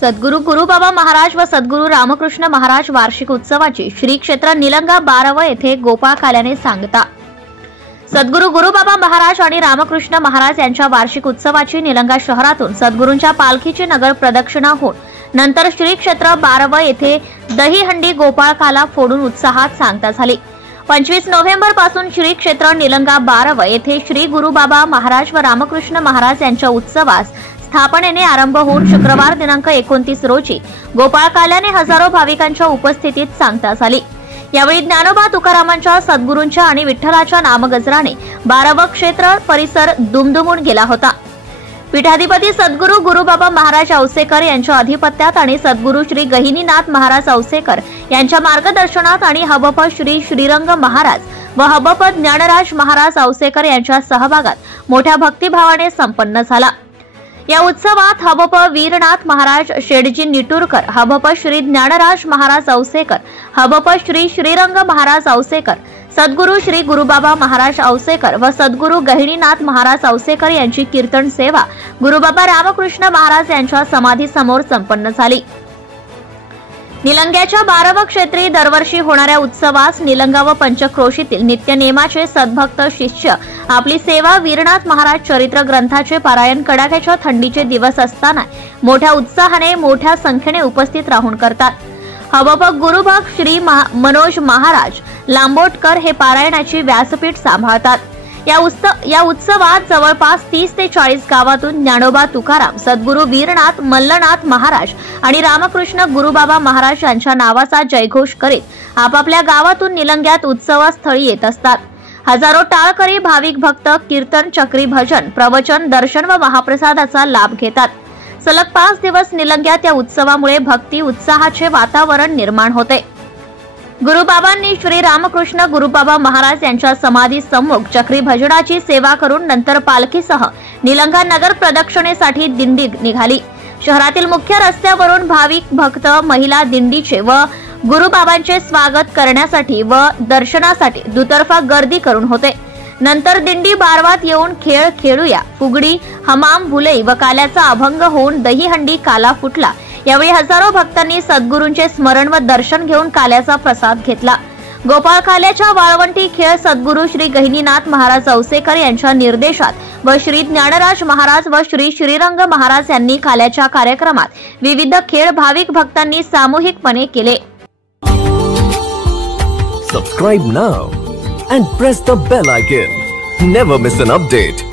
सद्गुरू गुरुबाबा महाराज व सद्गुरू रामकृष्ण महाराज वार्षिक उत्सवाची श्री क्षेत्र निलंगा 12 येथे गोपाळ काल्याने सांगता। सद्गुरू गुरुबाबा महाराज आणि रामकृष्ण महाराज यांच्या वार्षिक उत्सवाची निलंगा शहरातून सद्गुरूंच्या पालखीची नगर प्रदक्षिणा होऊन नंतर श्री क्षेत्र 12 येथे दहीहंडी गोपाळ काला फोडून उत्साहात सांगता झाली। 25 नोव्हेंबर पासून श्री क्षेत्र निलंगा 12 येथे श्री गुरुबाबा महाराज व रामकृष्ण महाराज यांच्या उत्सवास स्थापनेने आरंभ होऊन शुक्रवार दिनांक 29 रोजी गोपाळ काल्याने हजारो भाविकांच्या उपस्थितीत सांगता झाली। यावेळी ज्ञानोबा तुकारामांच्या, सद्गुरूंच्या आणि विठ्ठलाच्या नामगजराने 12 क्षेत्र परिसर दुमदुमून गेला होता। पीठाधिपती सद्गुरू गुरुबाबा महाराज औसेकर यांच्या अधिपत्यात आणि सद्गुरू श्री गहिनीनाथ महाराज औसेकर यांच्या मार्गदर्शनात आणि हबप श्री श्रीरंग महाराज व हबप ज्ञानराज महाराज औसेकर यांच्या सहभागात मोठ्या भक्तिभावाने संपन्न झाला। या उत्सवात हबप वीरनाथ महाराज शेडजी निटूरकर, हबप श्री ज्ञानराज महाराज औसेकर, हबप श्री श्रीरंग महाराज औसेकर, सद्गुरू श्री गुरुबाबा महाराज औसेकर व सद्गुरू गहिनीनाथ महाराज औसेकर यांची कीर्तन सेवा गुरुबाबा रामकृष्ण महाराज यांच्या समाधी समोर संपन्न झाली। निलंग्याच्या 12 क्षेत्री दरवर्षी होणाऱ्या उत्सवास निलंगा व पंचक्रोशीतील नित्यनेमाचे सद्भक्त शिष्य आपली सेवा वीरनाथ महाराज चरित्र ग्रंथाचे पारायण कडाक्याच्या थंडीचे दिवस असताना मोठ्या उत्साहाने मोठ्या संख्येने उपस्थित राहून करतात। हबप गुरुभक्त श्री मनोज महाराज लांबोटकर हे पारायणाची व्यासपीठ सांभाळतात। या उत्सवात जवळपास 30 ते 40 गावातून ज्ञानोबा तुकाराम, सद्गुरू वीरनाथ मल्लनाथ महाराज आणि रामकृष्ण गुरुबाबा महाराज यांच्या नावाचा जयघोष करीत आपापल्या गावातून निलंग्यात उत्सवास्थळी येत असतात। हजारो टाळकरी भाविक भक्त कीर्तन, चक्री भजन, प्रवचन, दर्शन व महाप्रसादाचा लाभ घेतात। सलग 5 दिवस निलंग्यात या उत्सवामुळे भक्ती उत्साहाचे वातावरण निर्माण होते। गुरुबाबांनी श्री रामकृष्ण गुरुबाबा महाराज यांच्या समाधी सम्मुख चक्री भजनाची सेवा करून नंतर पालखीसह निलंगा नगर प्रदक्षिणेसाठी दिंडी निघाली। शहरातील मुख्य रस्त्यावरून भाविक भक्त महिला दिंडीचे व गुरुबाबांचे स्वागत करण्यासाठी व दर्शनासाठी दुतर्फा गर्दी करून होते। नंतर दिंडी बारवात येऊन खेळ खेळूया, फुगडी, हमाम भुलई व काल्याचा अभंग होऊन दहीहंडी काला फुटला। यावेळी हजारो भक्तांनी सद्गुरूंचे स्मरण व दर्शन घेऊन काल्याचा प्रसाद घेतला। गोपाळ काल्याच्या वाळवंटी खेळ सद्गुरू श्री गहिनीनाथ महाराज औसेकर यांच्या निर्देशात व श्री ज्ञानराज महाराज व श्री श्रीरंग महाराज यांनी काल्याच्या कार्यक्रमात विविध खेळ भाविक भक्तांनी सामूहिकपणे केले। Subscribe now and press the bell icon. Never miss an update.